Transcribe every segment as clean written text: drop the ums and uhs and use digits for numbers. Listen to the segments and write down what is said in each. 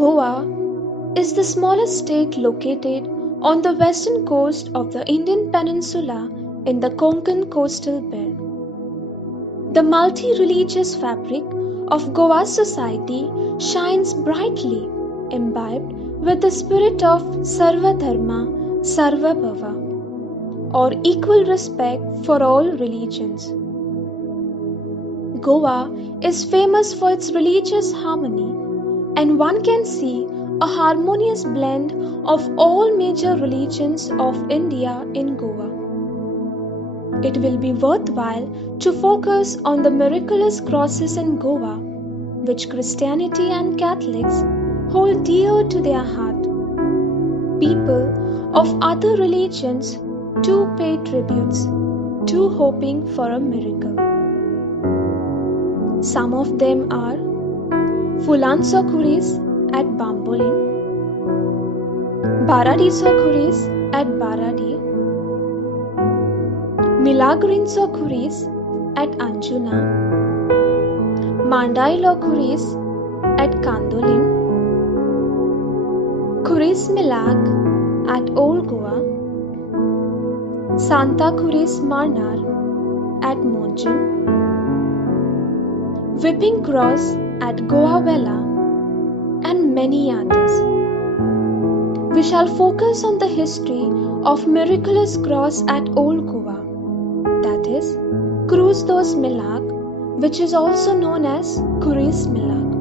Goa is the smallest state located on the western coast of the Indian peninsula in the Konkan coastal belt. The multi-religious fabric of Goa's society shines brightly, imbibed with the spirit of Sarva Dharma, Sarva Bhava, or equal respect for all religions. Goa is famous for its religious harmony, and one can see a harmonious blend of all major religions of India in Goa. It will be worthwhile to focus on the miraculous crosses in Goa, which Christianity and Catholics hold dear to their heart. People of other religions too pay tributes, too hoping for a miracle. Some of them are Fulansokuris at Bambolim, Baradisokuris at Baradi, Milagrinsokuris at Anjuna, Mandailokuris at Kandolin, Kuris Milag at Old Goa, Santa Kuris Marnar at Monjun, Whipping Cross at Goa Vela, and many others. We shall focus on the history of miraculous cross at Old Goa, that is, Cruz dos Milag, which is also known as Kuris Milag.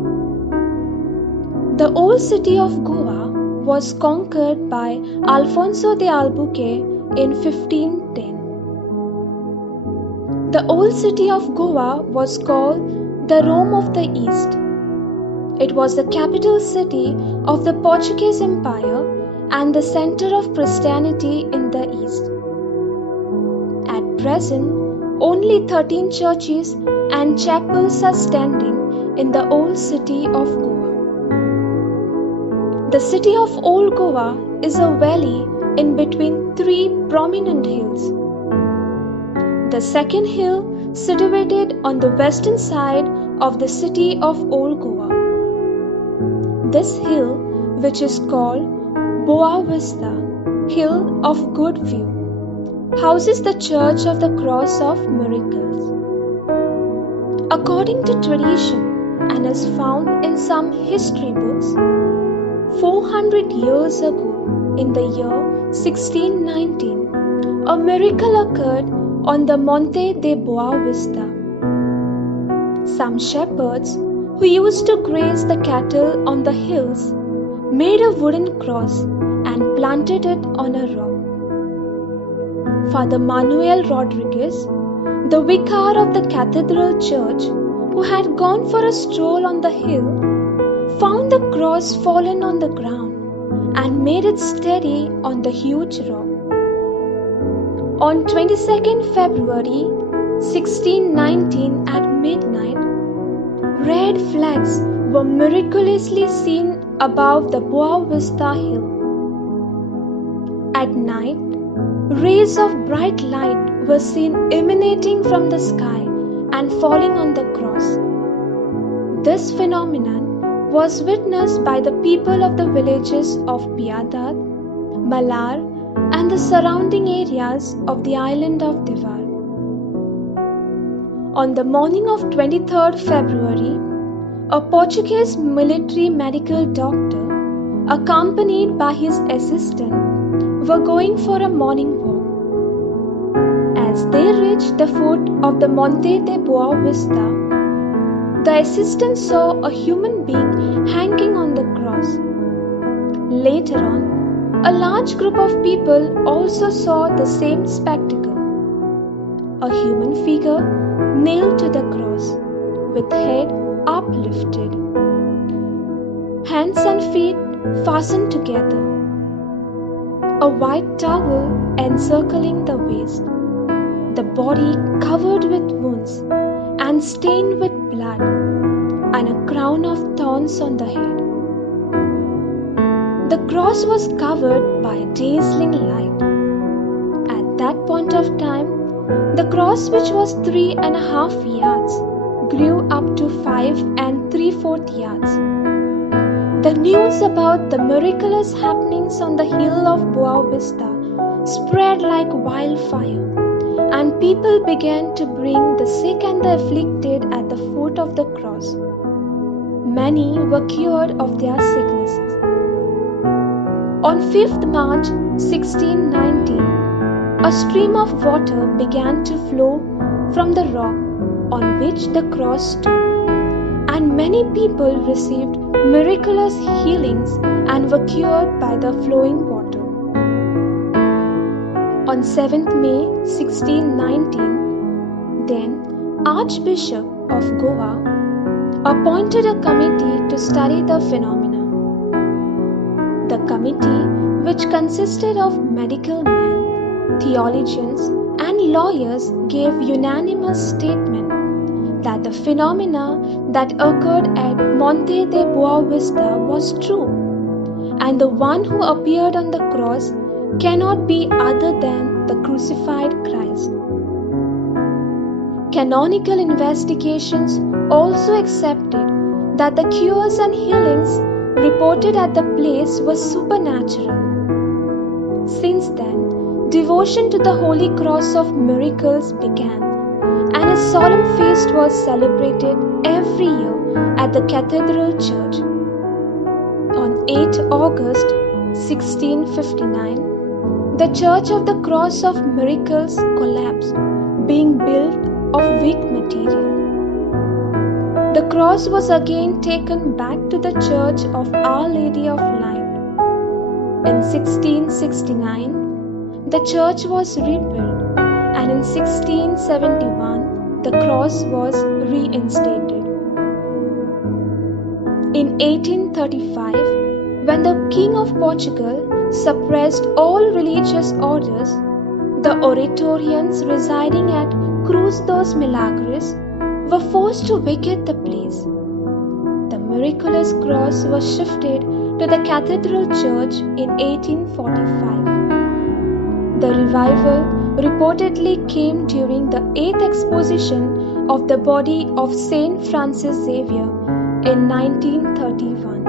The old city of Goa was conquered by Alfonso de Albuquerque in 1510. The old city of Goa was called the Rome of the East. It was the capital city of the Portuguese Empire and the center of Christianity in the East. At present, only 13 churches and chapels are standing in the old city of Goa. The city of Old Goa is a valley in between three prominent hills. The second hill situated on the western side of the city of Old Goa. This hill, which is called Boa Vista, Hill of Good View, houses the Church of the Cross of Miracles. According to tradition, and is found in some history books, 400 years ago, in the year 1619, a miracle occurred on the Monte de Boa Vista. Some shepherds who used to graze the cattle on the hills made a wooden cross and planted it on a rock. Father Manuel Rodriguez, the vicar of the cathedral church, who had gone for a stroll on the hill, found the cross fallen on the ground and made it steady on the huge rock. On 22nd February 1619 at midnight, red flags were miraculously seen above the Boa Vista hill. At night, rays of bright light were seen emanating from the sky and falling on the cross. This phenomenon was witnessed by the people of the villages of Piadad, Malar, and the surrounding areas of the island of Divar. On the morning of 23rd February, a Portuguese military medical doctor, accompanied by his assistant, were going for a morning walk. As they reached the foot of the Monte de Boa Vista, the assistant saw a human being hanging on the cross. Later on, a large group of people also saw the same spectacle. A human figure nailed to the cross, with head uplifted, hands and feet fastened together, a white towel encircling the waist, the body covered with wounds and stained with blood, and a crown of thorns on the head. The cross was covered by dazzling light. At that point of time, the cross, which was 3.5 yards, grew up to 5 3/4 yards. The news about the miraculous happenings on the hill of Boa Vista spread like wildfire, and people began to bring the sick and the afflicted at the foot of the cross. Many were cured of their sicknesses. On 5th March 1619, a stream of water began to flow from the rock on which the cross stood, and many people received miraculous healings and were cured by the flowing water. On 7th May 1619, then Archbishop of Goa appointed a committee to study the phenomena. The committee, which consisted of medical men, theologians, and lawyers, gave unanimous statement that the phenomena that occurred at Monte de Boa Vista was true, and the one who appeared on the cross cannot be other than the crucified Christ. Canonical investigations also accepted that the cures and healings reported at the place were supernatural. Since then, devotion to the Holy Cross of Miracles began, and a solemn feast was celebrated every year at the Cathedral Church. On 8 August 1659, the Church of the Cross of Miracles collapsed, being built of weak material. The cross was again taken back to the Church of Our Lady of Light. In 1669, the church was rebuilt, and in 1671, the cross was reinstated. In 1835, when the King of Portugal suppressed all religious orders, the Oratorians residing at Cruz dos Milagres were forced to vacate the place. The miraculous cross was shifted to the Cathedral Church in 1845. The revival reportedly came during the 8th exposition of the body of Saint Francis Xavier in 1931.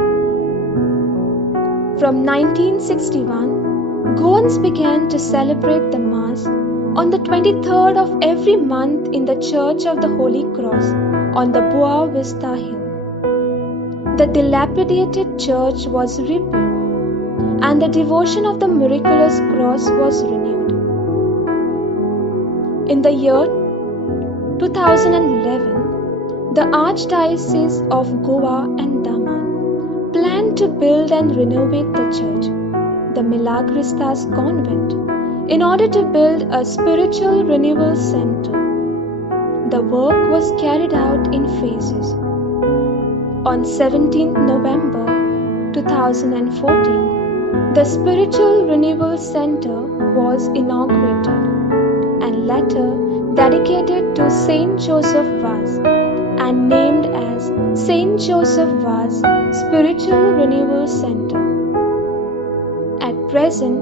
From 1961, Goans began to celebrate the Mass on the 23rd of every month in the Church of the Holy Cross on the Boa Vista Hill. The dilapidated church was rebuilt, and the devotion of the miraculous cross was renewed. In the year 2011, the Archdiocese of Goa and Daman planned to build and renovate the church, the Milagristas Convent, in order to build a spiritual renewal center. The work was carried out in phases. On 17th November 2014, the Spiritual Renewal Center was inaugurated and later dedicated to Saint Joseph Vaz and named as Saint Joseph Vaz Spiritual Renewal Center. At present,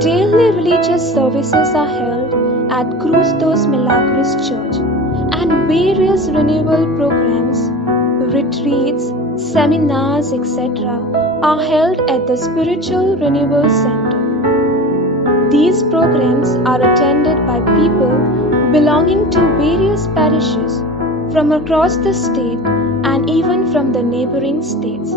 daily religious services are held at Cruz dos Milagres Church, and various renewal programs, retreats, seminars, etc. are held at the Spiritual Renewal Center. These programs are attended by people belonging to various parishes from across the state and even from the neighboring states.